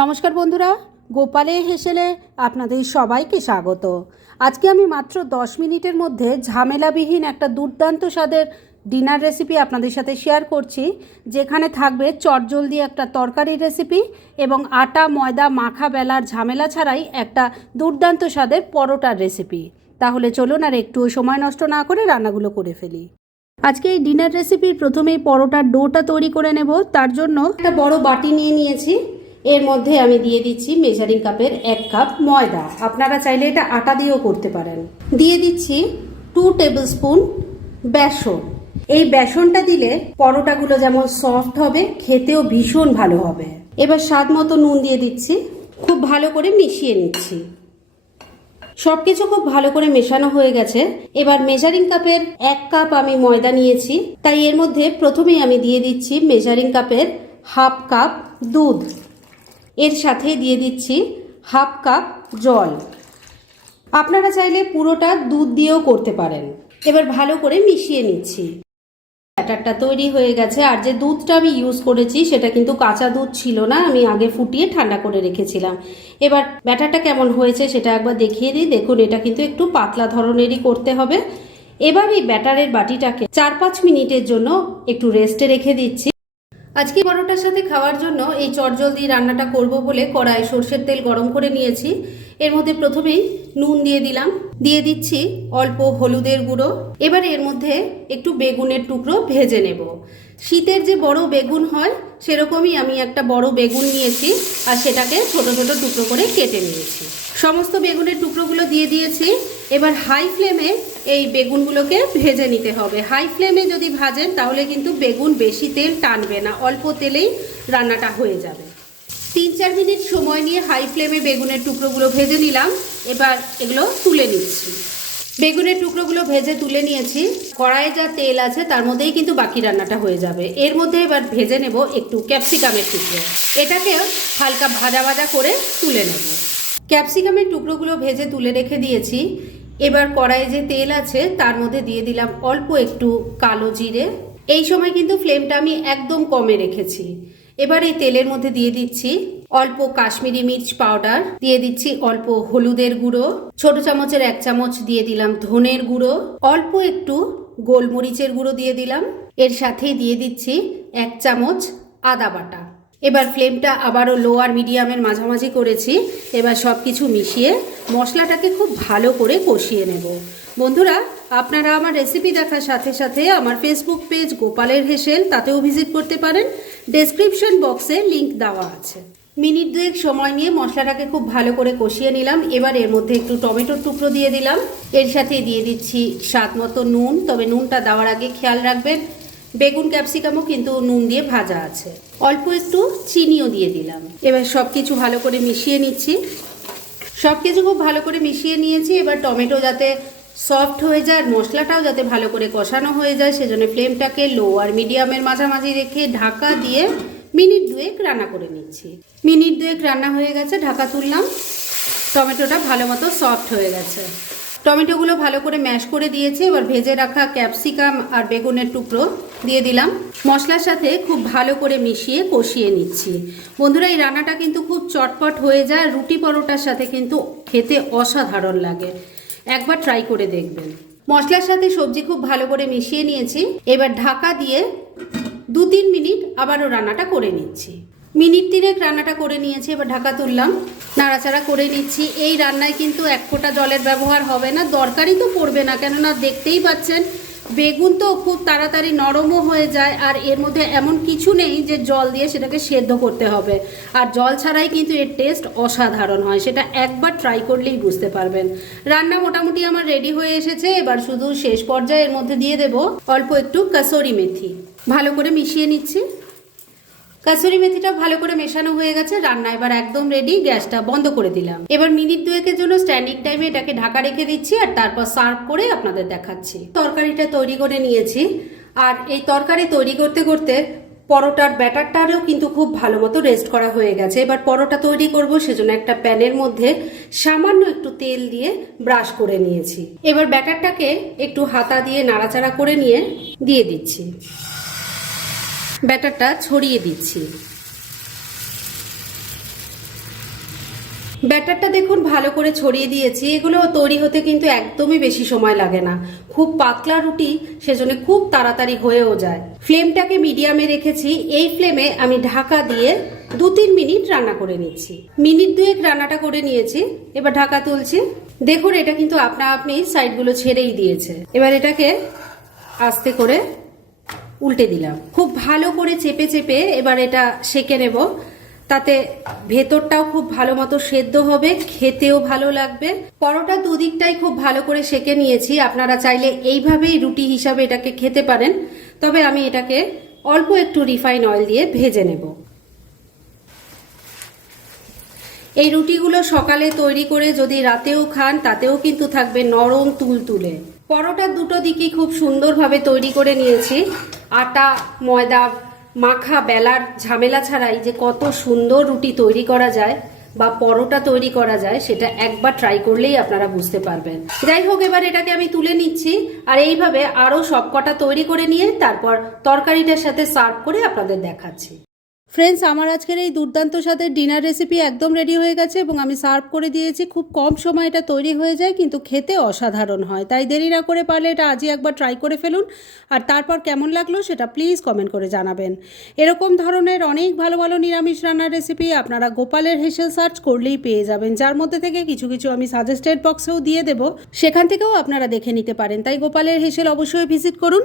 নমস্কার বন্ধুরা, গোপালে হেসেলে আপনাদের সবাইকে স্বাগত। আজকে আমি মাত্র দশ মিনিটের মধ্যে ঝামেলাবিহীন একটা দুর্দান্ত স্বাদের ডিনার রেসিপি আপনাদের সাথে শেয়ার করছি, যেখানে থাকবে চটজলদি একটা তরকারির রেসিপি এবং আটা, ময়দা, মাখা, বেলার ঝামেলা ছাড়াই একটা দুর্দান্ত স্বাদের পরোটার রেসিপি। তাহলে চলুন আর একটু সময় নষ্ট না করে রান্নাগুলো করে ফেলি। আজকে এই ডিনার রেসিপির প্রথমেই পরোটার ডোটা তৈরি করে নেব, তার জন্য একটা বড় বাটি নিয়ে নিয়েছি। এর মধ্যে আমি দিয়ে দিচ্ছি মেজারিং কাপের এক কাপ ময়দা। আপনারা চাইলে এটা আটা দিয়েও করতে পারেন। দিয়ে দিচ্ছি টু টেবিল স্পুন বেসন। এই বেসনটা দিলে পরোটাগুলো যেমন সফট হবে, খেতেও ভীষণ ভালো হবে। এবার স্বাদ মতো নুন দিয়ে দিচ্ছি। খুব ভালো করে মিশিয়ে নিচ্ছি। সব কিছু খুব ভালো করে মেশানো হয়ে গেছে। এবার মেজারিং কাপের এক কাপ আমি ময়দা নিয়েছি। তাই এর মধ্যে প্রথমেই আমি দিয়ে দিচ্ছি মেজারিং কাপের হাফ কাপ দুধ। এর সাথে দিয়ে দিচ্ছি হাফ কাপ জল। আপনারা চাইলে পুরোটা দুধ দিয়েও করতে পারেন। এবার ভালো করে মিশিয়ে নিচ্ছি। ব্যাটারটা তৈরি হয়ে গেছে। আর যে দুধটা আমি ইউজ করেছি, সেটা কিন্তু কাঁচা দুধ ছিল না, আমি আগে ফুটিয়ে ঠান্ডা করে রেখেছিলাম। এবার ব্যাটারটা কেমন হয়েছে, সেটা একবার দেখিয়ে দিই। দেখুন, এটা কিন্তু একটু পাতলা ধরনেরই করতে হবে। এবার এই ব্যাটারের বাটিটাকে চার পাঁচ মিনিটের জন্য একটু রেস্টে রেখে দিচ্ছি। আজকে পরোটার সাথে খাওয়ার জন্য এই চটজলদি রান্নাটা করব বলে কড়াই সর্ষের তেল গরম করে নিয়েছি। এর মধ্যে প্রথমেই নুন দিয়ে দিলাম। দিয়ে দিচ্ছি অল্প হলুদের গুঁড়ো। এবার এর মধ্যে একটু বেগুনের টুকরো ভেজে নেব। শীতের যে বড় বেগুন হয়, সেরকমই আমি একটা বড় বেগুন নিয়েছি আর সেটাকে ছোট ছোট টুকরো করে কেটে নিয়েছি। সমস্ত বেগুনের টুকরোগুলো দিয়ে দিয়েছি। এবার হাই ফ্লেমে এই বেগুনগুলোকে ভেজে নিতে হবে। হাই ফ্লেমে যদি ভাজেন, তাহলে কিন্তু বেগুন বেশি তেল টানবে না, অল্প তেলেই রান্নাটা হয়ে যাবে। তিন চার মিনিট সময় নিয়ে হাই ফ্লেমে বেগুনের টুকরোগুলো ভেজে নিলাম। এবার এগুলো তুলে নিচ্ছি। বেগুনের টুকরোগুলো ভেজে তুলে নিয়েছি। কড়াইয়ে যা তেল আছে, তার মধ্যেই কিন্তু বাকি রান্নাটা হয়ে যাবে। এর মধ্যে এবার ভেজে নেব একটু ক্যাপসিকামের টুকরো। এটাকে হালকা ভাজা ভাজা করে তুলে নেব। ক্যাপসিকামের টুকরোগুলো ভেজে তুলে রেখে দিয়েছি। এবার কড়াইয়ে যে তেল আছে, তার মধ্যে দিয়ে দিলাম অল্প একটু কালো জিরে। এই সময় কিন্তু ফ্লেমটা আমি একদম কমে রেখেছি। এবার এই তেলের মধ্যে দিয়ে দিচ্ছি অল্প কাশ্মীরি মির্চ পাউডার, দিয়ে দিচ্ছি অল্প হলুদের গুঁড়ো, ছোট চামচের এক চামচ দিয়ে দিলাম ধনের গুঁড়ো, অল্প একটু গোলমরিচের গুঁড়ো দিয়ে দিলাম। এর সাথেই দিয়ে দিচ্ছি এক চামচ আদা বাটা। এবার ফ্লেমটা আবারও লো আর মিডিয়ামের মাঝামাঝি করেছি। এবার সব কিছু মিশিয়ে মশলাটাকে খুব ভালো করে কষিয়ে নেব। বন্ধুরা, আপনারা আমার রেসিপি দেখার সাথে সাথে আমার ফেসবুক পেজ গোপালের হেসেল, তাতেও ভিজিট করতে পারেন। ডেসক্রিপশন বক্সে লিংক দেওয়া আছে। মিনিট দুয়েক সময় নিয়ে মশলাটাকে খুব ভালো করে কষিয়ে নিলাম। এবার এর মধ্যে একটু টমেটোর টুকরো দিয়ে দিলাম। এর সাথে দিয়ে দিচ্ছি স্বাদ মতো নুন, তবে নুনটা দেওয়ার আগে খেয়াল রাখবেন, বেগুন ক্যাপসিকামও কিন্তু নুন দিয়ে ভাজা আছে। অল্প একটু চিনিও দিয়ে দিলাম। এবার সব কিছু ভালো করে মিশিয়ে নিচ্ছি। সব কিছু খুব ভালো করে মিশিয়ে নিয়েছি। এবার টমেটো যাতে সফট হয়ে যায় আর মশলাটাও যাতে ভালো করে কষানো হয়ে যায়, সেজন্য ফ্লেমটাকে লো আর মিডিয়ামের মাঝামাঝি রেখে ঢাকা দিয়ে মিনিট দুয়েক রান্না করে নিচ্ছি। মিনিট দুয়েক রান্না হয়ে গেছে, ঢাকা তুললাম। টমেটোটা ভালো মতো সফট হয়ে গেছে। টমেটোগুলো ভালো করে ম্যাশ করে দিয়েছি, এবার ভেজে রাখা ক্যাপসিকাম আর বেগুনের টুকরো দিয়ে দিলাম। মশলার সাথে খুব ভালো করে মিশিয়ে কষিয়ে নিচ্ছি। বন্ধুরা, এই রান্নাটা কিন্তু খুব চটপট হয়ে যায় রুটি পরোটার সাথে কিন্তু খেতে অসাধারণ লাগে। একবার ট্রাই করে দেখবেন। মশলার সাথে সবজি খুব ভালো করে মিশিয়ে নিয়েছি, এবার ঢাকা দিয়ে দু তিন মিনিট আবারও রান্নাটা করে নিচ্ছি। মিনিট তিনেক রান্নাটা করে নিয়েছি, এবার ঢাকা তুললাম। নাড়াচাড়া করে নিচ্ছি। এই রান্নায় কিন্তু এক ফোঁটা জলের ব্যবহার হবে না, দরকারই তো পড়বে না, কেননা দেখতেই পাচ্ছেন, বেগুন তো খুব তাড়াতাড়ি নরমও হয়ে যায়, আর এর মধ্যে এমন কিছু নেই যে জল দিয়ে সেটাকে সেদ্ধ করতে হবে। আর জল ছাড়াই কিন্তু এর টেস্ট অসাধারণ হয়, সেটা একবার ট্রাই করলেই বুঝতে পারবেন। রান্না মোটামুটি আমার রেডি হয়ে এসেছে, এবার শুধু শেষ পর্যায়ে এর মধ্যে দিয়ে দেব অল্প একটু কাসরি মেথি। ভালো করে মিশিয়ে নিচ্ছি। কাসুরি মেথিটা ভালো করে মেশানো হয়ে গেছে, রান্না এবার একদম রেডি গ্যাসটা বন্ধ করে দিলাম। এবার মিনিট দুয়েকের জন্য স্ট্যান্ডিং টাইমে এটাকে ঢাকা রেখে দিচ্ছি আর তারপর সার্ভ করে আপনাদের দেখাচ্ছি। তরকারিটা তৈরি করে নিয়েছি, আর এই তরকারি তৈরি করতে করতে পরোটার ব্যাটারটারও কিন্তু খুব ভালো মতো রেস্ট করা হয়ে গেছে। এবার পরোটা তৈরি করব, সেজন্য একটা প্যানের মধ্যে সামান্য একটু তেল দিয়ে ব্রাশ করে নিয়েছি। এবার ব্যাটারটাকে একটু হাতা দিয়ে নাড়াচাড়া করে নিয়ে দিয়ে দিচ্ছি। ব্যাটারটা ছড়িয়ে দিচ্ছি। ব্যাটারটা দেখুন ভালো করে ছড়িয়ে দিয়েছি। এগুলো তৈরি হতে কিন্তু একদমই বেশি সময় লাগে না। খুব পাতলা রুটি, সেজন্য খুব তাড়াতাড়ি হয়েও যায়। ফ্লেমটাকে মিডিয়ামে রেখেছি। এই ফ্লেমে আমি ঢাকা দিয়ে দু তিন মিনিট রান্না করে নিচ্ছি। মিনিট দুয়েক রান্নাটা করে নিয়েছি। এবার ঢাকা তুলছি। দেখুন, এটা কিন্তু আপনা আপনি সাইডগুলো ছেড়েই দিয়েছে। এবার এটাকে আস্তে করে উল্টে দিলাম। খুব ভালো করে চেপে চেপে এবার এটা সেকে নেব। তাতে ভেতরটাও খুব ভালো মতো সেদ্ধ হবে, খেতেও ভালো লাগবে। পরোটা দুদিকটাই খুব ভালো করে সেকে নিয়েছি। আপনারা চাইলে এইভাবেই রুটি হিসাবে এটাকে খেতে পারেন। তবে আমি এটাকে অল্প একটু রিফাইন অয়েল দিয়ে ভেজে নেব। এই রুটিগুলো সকালে তৈরি করে যদি রাতেও খান, তাতেও কিন্তু থাকবে নরম তুলতুলে। পরোটার দুটো দিকই খুব সুন্দরভাবে তৈরি করে নিয়েছি। আটা, ময়দা, মাখা, বেলার ঝামেলা ছাড়াই যে কত সুন্দর রুটি তৈরি করা যায় বা পরোটা তৈরি করা যায়, সেটা একবার ট্রাই করলেই আপনারা বুঝতে পারবেন। যাই হোক, এবার এটাকে আমি তুলে নিচ্ছি আর এইভাবে আরও সবকটা তৈরি করে নিয়ে তারপর তরকারিটার সাথে সার্ভ করে আপনাদের দেখাচ্ছি। ফ্রেন্ডস আমার আজকের এই দুর্দান্ত স্বাদের ডিনার রেসিপি একদম রেডি হয়ে গেছে এবং আমি সার্ভ করে দিয়েছি। খুব কম সময় এটা তৈরি হয়ে যায়, কিন্তু খেতে অসাধারণ হয়। তাই দেরি না করে পারলে এটা আজই একবার ট্রাই করে ফেলুন। আর তারপর কেমন লাগল সেটা প্লিজ কমেন্ট করে জানাবেন। এরকম ধরনের অনেক ভালো ভালো নিরামিষ রান্নার রেসিপি আপনারা গোপালের হেসেল সার্চ করলেই পেয়ে যাবেন। যার মধ্যে থেকে কিছু কিছু আমি সাজেস্টেড বক্সেও দিয়ে দেব। সেখান থেকেও আপনারা দেখে নিতে পারেন। তাই গোপালের হেসেল অবশ্যই ভিজিট করুন।